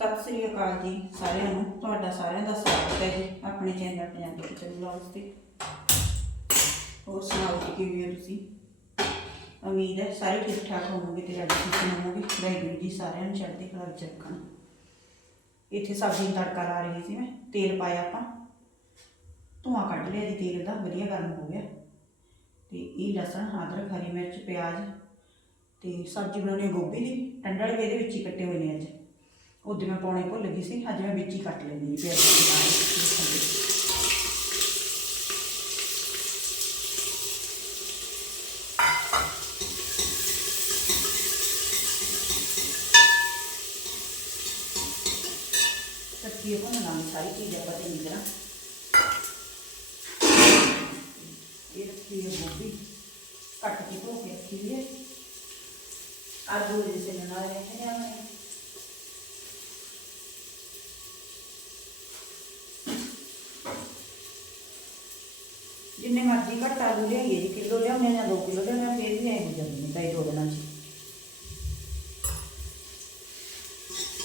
ਸਤਿ ਸ੍ਰੀ ਅਕਾਲ ਜੀ ਸਾਰਿਆਂ ਨੂੰ। ਤੁਹਾਡਾ ਸਾਰਿਆਂ ਦਾ ਸਵਾਗਤ ਹੈ ਜੀ ਆਪਣੇ ਚੈਨਲ ਪੰਜਾਬੀ ਕਿਚਨ ਵਲੌਗਸ ਤੇ। ਹੋਰ ਸੁਣਾਓ ਜੀ, ਕਿਵੇਂ ਹੋ ਤੁਸੀਂ? ਉਮੀਦ ਹੈ ਸਾਰੇ ਠੀਕ ਠਾਕ ਹੋਵੋਗੇ ਤੇ ਰੱਬ ਦੀ ਸੁਣੋਗੇ ਵਾਹਿਗੁਰੂ ਜੀ ਸਾਰਿਆਂ ਨੂੰ ਚੜ੍ਹਦੀ ਕਲਾ ਵਿੱਚ ਰੱਖਣ। ਇੱਥੇ ਸਬਜ਼ੀ ਨੂੰ ਤੜਕਾ ਲਾ ਰਹੀ ਸੀ ਮੈਂ, ਤੇਲ ਪਾਇਆ ਆਪਾਂ। ਧੂਆਂ ਕੱਢ ਲਿਆ ਜੀ, ਤੇਲ ਦਾ, ਵਧੀਆ ਗਰਮ ਹੋ ਗਿਆ। ਤੇ ਇਹ ਲਸਣ, ਅਦਰਕ, ਹਰੀ ਮਿਰਚ, ਪਿਆਜ਼ ਤੇ ਸਬਜ਼ੀ ਬਣਾਉਣੀ ਗੋਭੀ ਦੀ। ਟੰਡਲ ਵੀ ਇਹਦੇ ਵਿੱਚ ਹੀ ਕੱਟੇ ਹੋਏ ਨੇ ਅੱਜ। ਉਹਦੇ ਮੈਂ ਪਾਉਣੇ ਭੁੱਲ ਗਈ ਸੀ, ਅੱਜ ਮੈਂ ਵਿੱਚ ਹੀ ਕੱਟ ਲੈਂਦੀ ਜੀ ਪਿਆਜ਼ ਦੇ ਨਾਲ ਸਬਜ਼ੀ ਭੁੰਨ ਲਾਂਗੇ ਸਾਰੀ ਚੀਜ਼ ਆਪਾਂ ਚੰਗੀ ਤਰ੍ਹਾਂ ਇਹ ਰੱਖੀ ਹੈ ਗੋਭੀ, ਕੱਟ ਕੇ ਧੋ ਕੇ ਰੱਖੀ ਹੋਈ ਹੈ। ਆਲੂ ਦੇ ਸੇ ਨਾਲ ਰੱਖੇ ਨੇ ਆਵੇਂ ਜਿੰਨੇ ਮਰਜ਼ੀ ਘੱਟ ਆਲੂ ਲਿਆਈਏ ਜੀ, ਕਿਲੋ ਲਿਆਉਂਦੇ ਜਾਂ 2 ਕਿਲੋ ਲਿਆਉਂਦੇ ਫਿਰ ਵੀ ਐਂ ਹੋ ਜਾਂਦੇ ਨੇ ਕਈ ਦੋ ਦਿਨਾਂ 'ਚ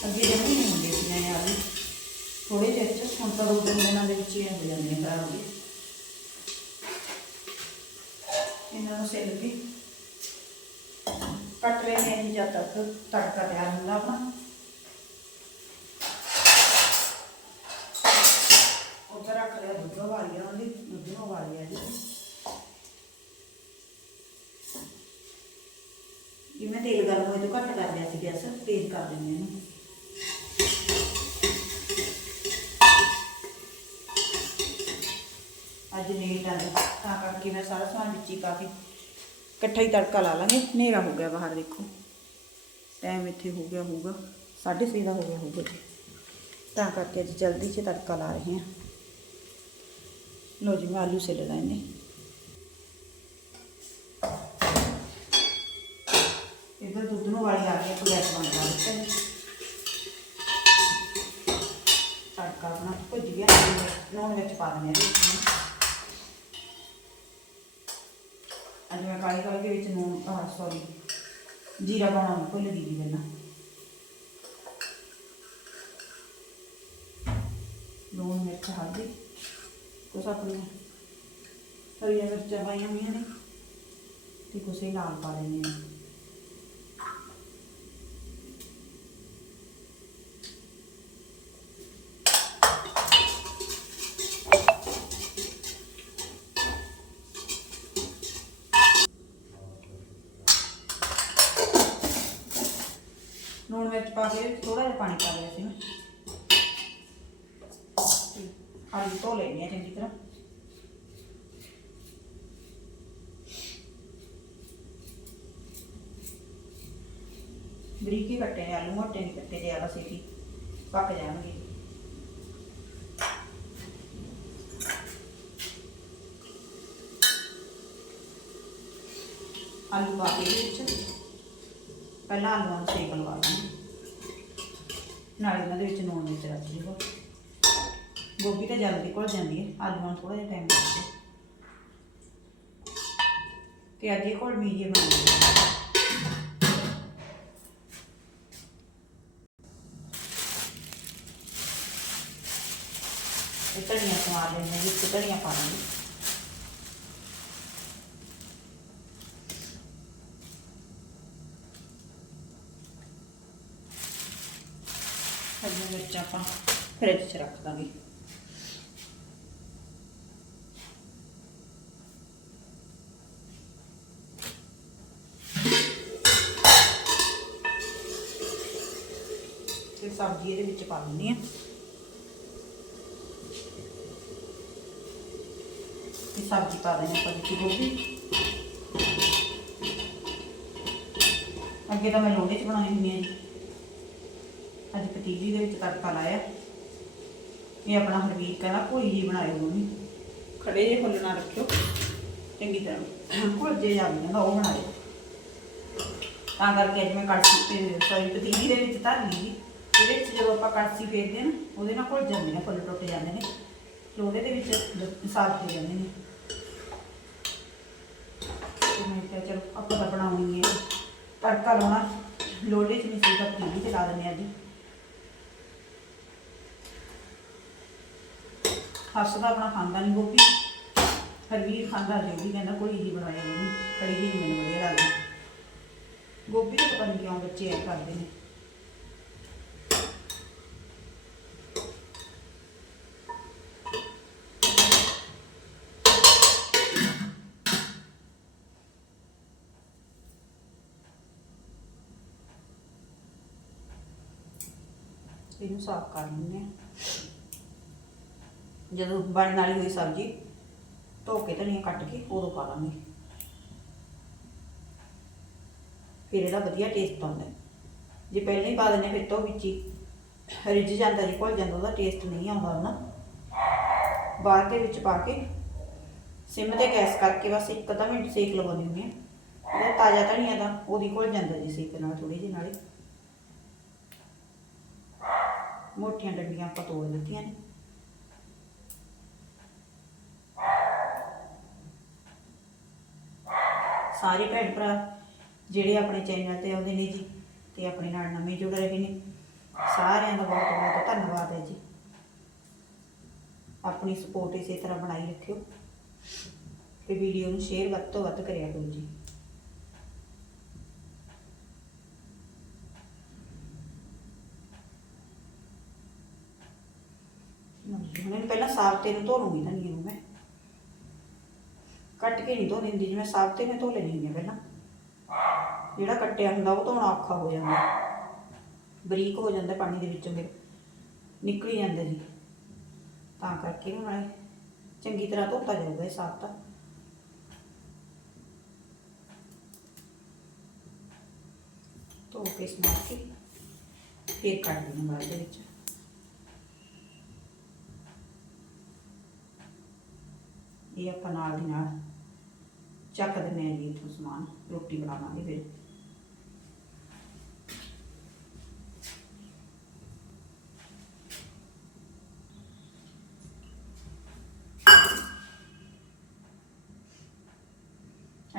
ਅੱਗੇ ਜਮਾ ਨਹੀਂ ਹੁੰਦੇ ਸੀ ਨੇ ਆਲੂ। ਥੋੜੇ ਜਿਹੇ ਚ, ਹੁਣ ਤਾਂ ਦੋ ਤਿੰਨ ਦਿਨਾਂ ਦੇ ਵਿੱਚ ਹੀ ਐਂ ਹੋ ਜਾਂਦੇ ਨੇ ਖਰਾਬ ਜੀ ਇਹਨਾਂ ਨੂੰ ਸੇਲ ਕੇ ਕੱਟ ਲੈਣੇ ਨਹੀਂ ਜਦ ਤੱਕ ਤੜਕਾ ਤਿਆਰ ਹੁੰਦਾ ਆਪਣਾ। ਉੱਧਰ ਰੱਖ ਲਿਆ ਦੁੱਧ ਵਾਲੀਆਂ ਉਹਦੀ ਦੁੱਧ ਨੂੰ। ਵਾਲੀਆ ਜੀ ਜਿਵੇਂ ਤੇਲ ਗਰਮ ਹੋਏ ਤੋਂ ਘੱਟ ਕਰ ਲਿਆ ਸੀ ਗੈਸ ਤੇਜ਼ ਕਰ ਦਿੰਦੇ ਇਹਨੂੰ। ਅੱਜ ਲੇਟ ਆ ਗਈ, ਤਾਂ ਕਰਕੇ ਮੈਂ ਸਾਰਾ ਸਮਾਨ ਵਿੱਚ ਹੀ ਪਾ ਕੇ ਇਕੱਠਾ ਹੀ ਤੜਕਾ ਲਾ ਲਾਂਗੇ। ਹਨੇਰਾ ਹੋ ਗਿਆ ਬਾਹਰ ਦੇਖੋ। ਟਾਈਮ ਇੱਥੇ ਹੋ ਗਿਆ ਹੋਊਗਾ 6:30 ਦਾ ਹੋ ਗਿਆ ਹੋਊਗਾ। ਜੀ ਤਾਂ ਕਰਕੇ ਅੱਜ ਜਲਦੀ 'ਚ ਤੜਕਾ ਲਾ ਰਹੇ ਹਾਂ। ਲੋ ਜੀ, ਮੈਂ ਆਲੂ ਛਿੱਲ ਲੈਣੇ ਇਧਰ ਦੁੱਧ ਨੂੰ ਵਾਲੀ ਆ ਗਈ ਆਪਾਂ ਗੈਸ ਬੰਦ ਕਰ ਦਿੱਤਾ ਜੀ। ਤੜਕਾ ਆਪਣਾ ਭੁੱਜ ਗਿਆ ਨੂਣ ਵਿੱਚ ਪਾ ਦਿੰਦੇ ਹਾਂ ਜੀ ਇਸ ਨੂੰ। ਵਿੱਚ ਨੂਣ, ਆਹ ਸੌਰੀ ਜੀਰਾ ਪਾਉਣਾ ਭੁੱਲ ਗਈ ਜੀ ਪਹਿਲਾਂ ਲੂਣ, ਮਿਰਚ, ਹਲਦੀ ਕੁਛ ਆਪਣੀਆਂ ਹਰੀਆਂ ਮਿਰਚਾਂ ਪਾਈਆਂ ਹੋਈਆਂ ਨੇ ਤੇ ਕੁਛ ਹੀ ਲਾਲ ਪਾ ਲੈਣੇ ਆ ਲੂਣ ਮਿਰਚ ਪਾ ਕੇ ਥੋੜਾ ਜਿਹਾ ਪਾਣੀ ਪਾ ਲਿਆ ਸੀ ਮੈਂ ਤੇ ਆਲੂ ਧੋ ਲੈਣੇ ਆ ਚੰਗੀ ਤਰ੍ਹਾਂ ਬਰੀਕੀ ਕੱਟੇ ਨੇ ਆਲੂ, ਮੋਟੇ ਨਹੀਂ ਕੱਟੇ ਜ਼ਿਆਦਾ ਛੇਤੀ ਪੱਕ ਜਾਣਗੇ। ਆਲੂ ਪਾ ਕੇ ਵਿੱਚ। ਪਹਿਲਾਂ ਆਲੂਆਂ ਨੂੰ ਸੇਕ ਲਵਾ ਦਾਂਗੇ ਨਾਲ ਇਹਨਾਂ ਦੇ ਵਿੱਚ ਨੂਣ ਵਿੱਚ ਰੱਖ ਦਿਓ ਗੋਭੀ ਤਾਂ ਜਲਦੀ ਘੁਲ ਜਾਂਦੀ ਹੈ, ਆਲੂਆਂ ਨੂੰ ਥੋੜਾ ਜਿਹਾ ਟਾਈਮ ਲੱਗਦਾ ਤੇ ਅੱਜ ਇਹ ਕੋਲ ਮੀਡੀਅਮ ਬਣਾਉਂਦੇ ਸਵਾਰ ਲੈਂਦੇ ਧਨੀਆ ਪਾ ਲਾਂਗੇ ਹਰੀਆਂ ਮਿਰਚਾਂ ਆਪਾਂ ਫਰਿੱਜ 'ਚ ਰੱਖ ਦਾਂਗੇ। ਤੇ ਸਬਜ਼ੀ ਇਹਦੇ ਵਿੱਚ ਪਾ ਦਿੰਦੀ ਆ ਸਬਜ਼ੀ ਪਾ ਦੇਣੀ ਆਪਾਂ ਵਿੱਚ ਗੋਭੀ। ਅੱਗੇ ਤਾਂ ਮੈਂ ਲੋਹੇ 'ਚ ਬਣਾਈ ਹੁੰਦੀ ਜੀ। ਅੱਜ ਪਤੀਲੀ ਦੇ ਵਿੱਚ ਤੜਕਾ ਲਾਇਆ। ਇਹ ਆਪਣਾ ਹਰਵੀਰ ਕਹਿੰਦਾ ਕੋਈ ਜੀ ਬਣਾਇਓ ਮੰਮੀ। ਖੜੇ ਜੇ ਨਾ ਰੱਖਿਓ। ਚੰਗੀ ਤਰ੍ਹਾਂ। ਘੁਲ ਜੇ ਜਾਂਦੇ ਨਾ ਉਹ ਬਣਾਇਓ। ਤਾਂ ਕਰਕੇ ਅੱਜ ਮੈਂ ਕੜਛੀ ਤੇ ਸੌਰੀ ਪਤੀਲੀ ਦੇ ਵਿੱਚ ਧਰ ਲਈ ਇਹਦੇ ਵਿੱਚ ਜਦੋਂ ਆਪਾਂ ਕੜਛੀ ਫੇਰਦੇ ਹਾਂ ਨਾ ਉਹਦੇ ਨਾਲ ਘੁਲ ਜਾਂਦੇ ਨੇ ਫੁੱਲ ਟੁੱਟ ਜਾਂਦੇ ਨੇ। ਲੋਹੇ ਦੇ ਵਿੱਚ ਸਾਫ਼ ਹੋ ਜਾਂਦੇ ਨੇ। ਤੇ ਮੈਂ ਕਿਹਾ ਚਲੋ, ਆਪਾਂ ਤਾਂ ਬਣਾਉਣੀ ਹੈ। ਤੜਕਾ ਲਾਉਣਾ, ਲੋਲੇ 'ਚ ਸੀ ਤਾਂ ਪਨੀਰੀ ਤੇ ਲਾ ਦਿੰਦੇ ਆ ਜੀ। ਹੱਸਦਾ ਆਪਣਾ ਖਾਂਦਾ ਨਹੀਂ ਗੋਪੀ ਹਰਵੀਰ ਖਾਂਦਾ ਜੋ ਵੀ ਕਹਿੰਦਾ, ਕੋਈ ਹੀ ਬਣਾਇਆ ਨਹੀਂ ਕੜੀ ਹੀ ਮੈਨੂੰ ਵਧੀਆ ਲੱਗਦੀ। ਗੋਪੀ ਤਾਂ ਪਤਾ ਨਹੀਂ ਕਿਉਂ ਬੱਚੇ ਐ ਕਰਦੇ ਨੇ। ਇਹਨੂੰ ਸਾਫ਼ ਕਰ ਲੈਂਦੇ ਹਾਂ। ਜਦੋਂ ਬਣਨ ਵਾਲੀ ਹੋਈ ਸਬਜ਼ੀ, ਧੋ ਕੇ ਧਨੀਆ ਕੱਟ ਕੇ ਉਦੋਂ ਪਾ ਲਾਂਗੇ। ਫਿਰ ਇਹਦਾ ਵਧੀਆ ਟੇਸਟ ਆਉਂਦਾ। ਜੇ ਪਹਿਲਾਂ ਹੀ ਪਾ ਦਿੰਦੇ ਫਿਰ ਤੋਂ ਵਿੱਚ ਹੀ। ਰਿੱਝ ਜਾਂਦਾ, ਜੀ ਘੁਲ ਜਾਂਦਾ, ਉਹਦਾ ਟੇਸਟ ਨਹੀਂ ਆਉਂਦਾ ਨਾ ਬਾਅਦ ਦੇ ਵਿੱਚ ਪਾ ਕੇ ਸਿਮ ਤੇ ਗੈਸ ਕਰਕੇ ਬਸ ਇੱਕ ਅੱਧਾ ਮਿੰਟ ਸੇਕ ਲਗਾਉਂਦੀ ਹੁੰਦੇ ਹਾਂ। ਉਹਦਾ ਤਾਜ਼ਾ ਧਨੀਆ ਦਾ, ਉਹਦੀ ਘੁਲ ਜਾਂਦਾ ਜੀ ਸੇਕ ਨਾਲ ਥੋੜੀ ਜਿਹੀ ਨਾਲੇ। ਮੋਟੀਆਂ ਡੰਡੀਆਂ ਆਪਾਂ ਤੋੜ ਦਿੱਤੀਆਂ ਨੇ। ਸਾਰੇ ਭੈਣ ਭਰਾ ਜਿਹੜੇ ਆਪਣੇ ਚੈਨਲ ਤੇ ਆਉਂਦੇ ਨੇ ਜੀ ਤੇ ਆਪਣੇ ਨਾਲ ਨਵੇਂ ਜੁੜ ਰਹੇ ਨੇ, ਸਾਰਿਆਂ ਦਾ ਬਹੁਤ ਬਹੁਤ ਧੰਨਵਾਦ ਹੈ ਜੀ। ਆਪਣੀ ਸਪੋਰਟ ਇਸੇ ਤਰ੍ਹਾਂ ਬਣਾਈ ਰੱਖਿਓ ਤੇ ਵੀਡੀਓ ਨੂੰ ਸ਼ੇਅਰ ਵੱਧ ਤੋਂ ਵੱਧ ਕਰਿਆ ਕਰੋ ਜੀ। ਹੁਣ ਇਹਨੂੰ ਪਹਿਲਾਂ ਸਾਫ਼ ਤੇ ਨੂੰ ਧੋ ਲੂੰਗੀ ਧਨੀਏ ਨੂੰ ਮੈਂ। ਕੱਟ ਕੇ ਨਹੀਂ ਧੋ ਦਿੰਦੀ ਜਿਵੇਂ ਸਾਫ਼ ਮੈਂ ਧੋ ਲੈਣੀ ਹੁੰਦੀ ਪਹਿਲਾਂ। ਜਿਹੜਾ ਕੱਟਿਆ ਹੁੰਦਾ ਉਹ ਧੋਣਾ ਔਖਾ ਹੋ ਜਾਂਦਾ। ਬਰੀਕ ਹੋ ਜਾਂਦਾ ਪਾਣੀ ਦੇ ਵਿੱਚੋਂ ਫਿਰ। ਨਿਕਲੀ ਜਾਂਦਾ ਜੀ ਤਾਂ ਕਰਕੇ ਇਹਨੂੰ ਚੰਗੀ ਤਰ੍ਹਾਂ ਧੋਤਾ ਜਾਊਗਾ ਇਹ ਸਾਫ਼ ਤਾਂ ਧੋ ਕੇ ਸਮਾਰ ਕੇ ਫਿਰ ਕੱਢ ਦੇਣਾ ਬਾਅਦ ਦੇ ਵਿੱਚ। ਇਹ ਆਪਾਂ ਨਾਲ ਦੀ ਨਾਲ ਚੱਕ ਦਿੰਦੇ ਹਾਂ ਜੀ ਇੱਥੋਂ ਸਮਾਨ, ਰੋਟੀ ਬਣਾਵਾਂਗੇ ਫਿਰ।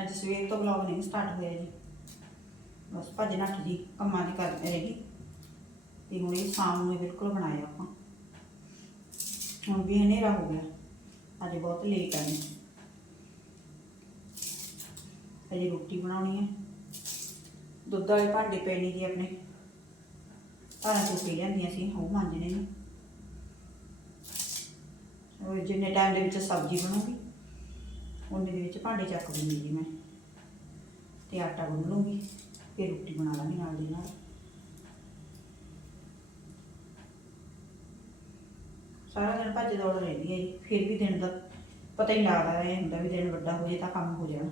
ਅੱਜ ਸਵੇਰ ਤੋਂ ਵਲੌਗ ਨਹੀਂ ਸਟਾਰਟ ਹੋਇਆ ਜੀ। ਬਸ ਭੱਜ ਨੱਠ ਜੀ, ਕੰਮਾਂ ਦੀ ਕਰਦੇ ਰਹੀ ਤੇ ਹੁਣ ਇਹ ਸ਼ਾਮ ਨੂੰ ਬਿਲਕੁਲ ਬਣਾਇਆ ਆਪਾਂ। ਹੁਣ ਵੀ ਹਨੇਰਾ ਹੋ ਗਿਆ। ਅੱਜ ਬਹੁਤ ਲੇਟ ਆਏ ਅਜੇ ਰੋਟੀ ਬਣਾਉਣੀ ਹੈ। ਦੁੱਧ ਵਾਲੇ ਭਾਂਡੇ ਪਏ ਨੇ ਜੀ ਆਪਣੇ ਧਾਰਾਂ ਚੁੱਕੀ ਜਾਂਦੀਆਂ ਸੀ ਉਹ ਮਾਂਜਣੇ ਨੇ। ਉਹ ਜਿੰਨੇ ਟਾਈਮ ਦੇ ਵਿੱਚ ਸਬਜ਼ੀ ਬਣੂਗੀ ਉਹਨੇ ਦੇ ਵਿੱਚ ਭਾਂਡੇ ਚੱਕ ਦੂੰਗੀ ਜੀ ਮੈਂ। ਤੇ ਆਟਾ ਗੁੰਨ ਲੂੰਗੀ ਫਿਰ ਰੋਟੀ ਬਣਾ ਲਾਂਗੀ ਨਾਲ ਦੀ ਨਾਲ। ਸਾਰਾ ਦਿਨ ਭੱਜ ਦੌੜ ਰਹਿੰਦੀ ਹੈ ਜੀ ਫਿਰ ਵੀ ਦਿਨ ਦਾ ਪਤਾ ਹੀ ਨਹੀਂ ਲੱਗਦਾ ਇਹ ਹੁੰਦਾ ਵੀ ਦਿਨ ਵੱਡਾ ਹੋ ਜੇ ਤਾਂ ਕੰਮ ਹੋ ਜਾਣਾ।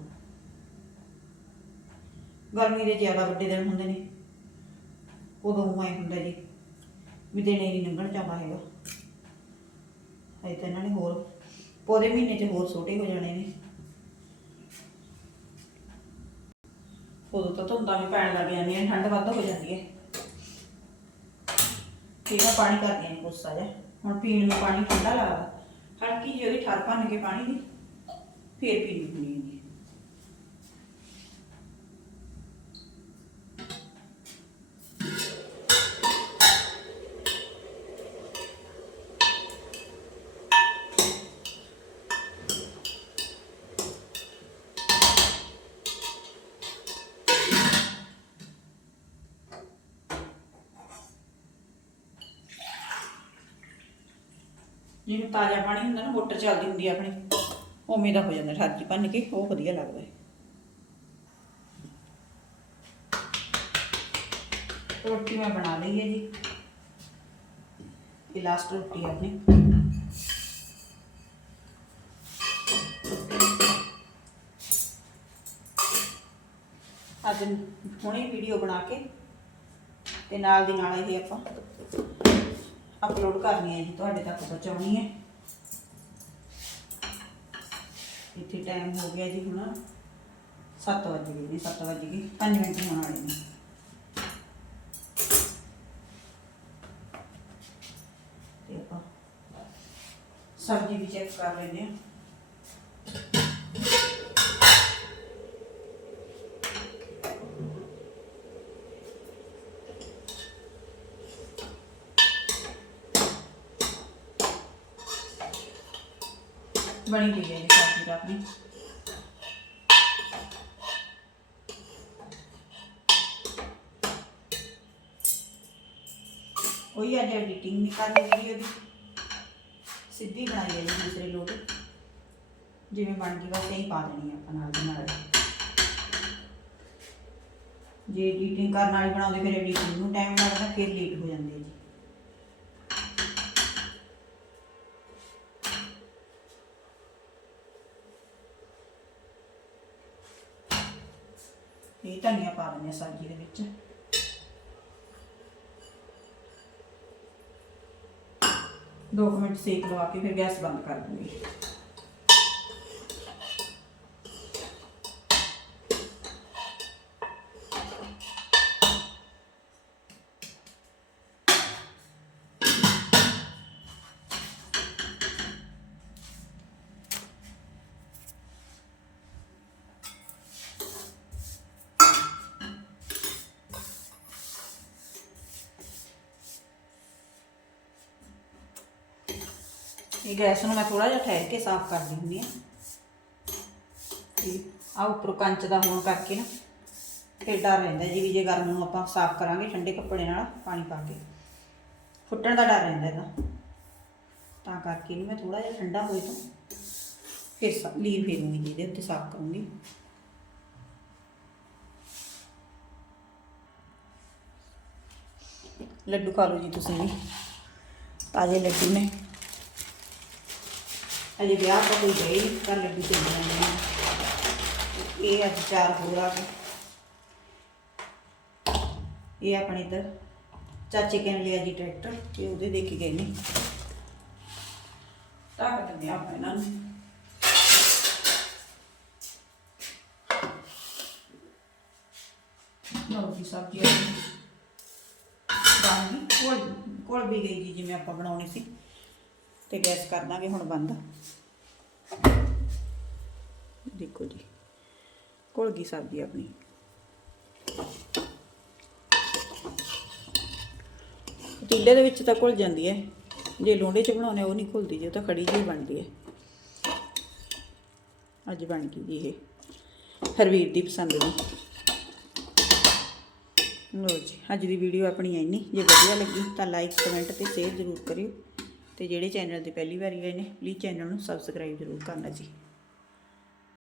ਗਰਮੀ ਦੇ ਜ਼ਿਆਦਾ ਵੱਡੇ ਦਿਨ ਹੁੰਦੇ ਨੇ। ਉਦੋਂ ਐ ਹੁੰਦਾ ਜੀ ਵੀ ਦਿਨ ਹੀ ਲੰਘਣ ਜਾਂਦਾ ਹੈਗਾ। ਅਜੇ ਤਾਂ ਇਹਨਾਂ ਨੇ ਹੋਰ ਪੌਦੇ ਮਹੀਨੇ 'ਚ ਹੋਰ ਛੋਟੇ ਹੋ ਜਾਣੇ ਨੇ। ਉਦੋਂ ਤਾਂ ਧੁੰਦਾਂ ਵੀ ਪੈਣ ਲੱਗ ਜਾਂਦੀਆਂ ਨੇ, ਠੰਡ ਵੱਧ ਹੋ ਜਾਂਦੀ ਹੈ। ਠੀਕ ਆ ਪਾਣੀ ਕਰਦੀਆਂ ਨੇ ਗੁੱਸਾ ਜਿਹਾ। ਹੁਣ ਪੀਣ ਨੂੰ ਪਾਣੀ ਠੰਡਾ ਲੱਗਦਾ। ਹਲਕੀ ਜਿਹੀ ਉਹਦੀ ਠਰ ਭੰਨ ਕੇ ਪਾਣੀ ਦੀ, ਫੇਰ ਪੀਣੀ ਹੁੰਦੀ ਹੈ ਜਿਵੇਂ ਤਾਜ਼ਾ ਪਾਣੀ ਹੁੰਦਾ ਨਾ, ਮੋਟਰ ਚੱਲਦੀ ਹੁੰਦੀ ਆ ਆਪਣੀ, ਉਵੇਂ ਦਾ ਹੋ ਜਾਂਦਾ ਠਰਜੀ ਭੰਨ ਕੇ, ਉਹ ਵਧੀਆ ਲੱਗਦਾ ਹੈ। ਰੋਟੀ ਮੈਂ ਬਣਾ ਲਈ ਹੈ ਜੀ। ਇਹ ਲਾਸਟ ਰੋਟੀ ਆਪਣੀ। ਅੱਜ ਹੁਣੇ ਵੀਡੀਓ ਬਣਾ ਕੇ, ਤੇ ਨਾਲ ਦੀ ਨਾਲ ਇਹ ਆਪਾਂ ਅਪਲੋਡ ਕਰਨੀ ਹੈ ਜੀ, ਤੁਹਾਡੇ ਤੱਕ ਪਹੁੰਚਾਉਣੀ ਹੈ। ਇੱਥੇ ਟਾਈਮ ਹੋ ਗਿਆ ਜੀ ਹੁਣ 7 ਵਜੇ ਗਏ ਨੇ 7 ਵਜੇ ਗਏ 5 ਮਿੰਟ ਹੋਣ ਵਾਲੇ ਨੇ। ਸਬਜ਼ੀ ਵੀ ਚੈੱਕ ਕਰ ਲੈਂਦੇ ਹਾਂ। ਬਣੀ ਪਈ ਹੈ ਜੀ ਸਬਜ਼ੀ ਤਾਂ ਆਪਣੀ ਕੋਈ ਅੱਜ ਐਡੀਟਿੰਗ ਨਹੀਂ ਕਰਨੀ ਵੀਡੀਓ ਦੀ ਸਿੱਧੀ ਬਣਾਈ ਹੈ ਜੀ ਦੂਸਰੇ ਲੋਟ ਜਿਵੇਂ ਬਣ ਗਈ, ਬਸ ਇਹੀ ਪਾ ਦੇਣੀ ਹੈ ਆਪਾਂ ਨਾਲ ਦੀ ਨਾਲ। ਜੇ ਐਡੀਟਿੰਗ ਕਰਨ ਵਾਲੀ ਬਣਾਉਂਦੇ, ਫਿਰ ਐਡੀਟਿੰਗ ਨੂੰ ਟਾਈਮ ਲੱਗਦਾ, ਫਿਰ ਲੇਟ ਹੋ ਜਾਂਦੇ ਜੀ ਇਹ ਧਨੀਆ ਪਾ ਦਿੰਦੇ ਹਾਂ ਸਬਜ਼ੀ ਦੇ ਵਿੱਚ। ਦੋ ਕੁ ਮਿੰਟ ਸੇਕ ਲਵਾ ਕੇ ਫਿਰ ਗੈਸ ਬੰਦ ਕਰ ਦੂੰਗੀ। ਇਹ ਗੈਸ ਨੂੰ ਮੈਂ ਥੋੜਾ ਜਿਹਾ ਠਹਿਰ ਕੇ ਸਾਫ਼ ਕਰ ਦਿੰਦੀ ਹਾਂ। ਤੇ ਆ ਉੱਪਰੋਂ ਕੰਚ ਦਾ ਹੋਣ ਕਰਕੇ ਨਾ ਫਿਰ ਡਰ ਰਹਿੰਦਾ ਜੀ ਵੀ ਜੇ ਗਰਮ ਨੂੰ ਆਪਾਂ ਸਾਫ਼ ਕਰਾਂਗੇ ਠੰਡੇ ਕੱਪੜੇ ਨਾਲ ਪਾਣੀ ਪਾ ਕੇ। ਫੁੱਟਣ ਦਾ ਡਰ ਰਹਿੰਦਾ ਇਹਦਾ। ਤਾਂ ਕਰਕੇ ਇਹਨੂੰ ਮੈਂ ਥੋੜਾ ਜਿਹਾ ਠੰਡਾ ਹੋਏ ਤਾਂ ਫਿਰ ਸਾ- ਫੇਰੂੰਗੀ ਜੀ ਇਹਦੇ ਉੱਤੇ ਸਾਫ਼ ਕਰੂੰਗੀ। ਲੱਡੂ ਖਾ ਲਓ ਜੀ ਤੁਸੀਂ ਵੀ। ਤਾਜ਼ੇ ਲੱਡੂ ਨੇ। ਅਜੇ ਵਿਆਹ ਤਾਂ ਕੋਈ ਗਏ ਨਹੀਂ ਤਾਂ ਲੱਡੂ ਚੱਲ ਜਾਂਦੇ ਇਹ ਅੱਜ ਚਾਰ ਹੋਰ ਆ ਗਏ। ਇਹ ਆਪਣੇ ਇੱਧਰ, ਚਾਚੇ ਕਹਿਣ ਲਿਆ ਜੀ ਟਰੈਕਟਰ, ਤੇ ਉਹਦੇ ਦੇ ਕੇ ਗਏ ਨੇ। ਤਾਂ ਕੱਟਦੇ ਆਪਾਂ ਇਹਨਾਂ ਨੂੰ। ਲਓ ਜੀ, ਸਬਜ਼ੀ ਆ ਬਣ ਗਈ ਕੋਲ ਕੋਲ ਵੀ ਗਈ ਜੀ, ਜਿਵੇਂ ਆਪਾਂ ਬਣਾਉਣੀ ਸੀ। ਤੇ ਗੈਸ ਕਰ ਦਾਂਗੇ ਹੁਣ ਬੰਦ। ਦੇਖੋ ਜੀ ਕੋਲ ਗਈ ਸਬਜ਼ੀ ਆਪਣੀ। ਪਤੀਲੇ ਦੇ ਵਿੱਚ ਤਾਂ ਘੁਲ ਜਾਂਦੀ ਹੈ। ਜੇ ਲੋਂਡੇ 'ਚ ਬਣਾਉਣੇ ਉਹ ਨਹੀਂ ਘੁਲਦੀ, ਜੇ ਉਹ ਤਾਂ ਖੜੀ ਜਿਹੀ ਬਣਦੀ ਹੈ। ਅੱਜ ਬਣ ਗਈ ਜੀ ਇਹ, ਹਰਵੀਰ ਦੀ ਪਸੰਦ ਦੀ। ਲੋ ਜੀ, ਅੱਜ ਦੀ ਵੀਡੀਓ ਆਪਣੀ ਇੰਨੀ। ਜੇ ਵਧੀਆ ਲੱਗੀ ਤਾਂ ਲਾਈਕ ਕਮੈਂਟ ਤੇ ਸ਼ੇਅਰ ਜ਼ਰੂਰ ਕਰਿਓ। ਤੇ ਜਿਹੜੇ ਚੈਨਲ ਤੇ ਪਹਿਲੀ ਵਾਰੀ ਆਏ ਨੇ ਪਲੀਜ਼ ਚੈਨਲ ਨੂੰ ਸਬਸਕ੍ਰਾਈਬ ਜ਼ਰੂਰ ਕਰਨਾ ਜੀ।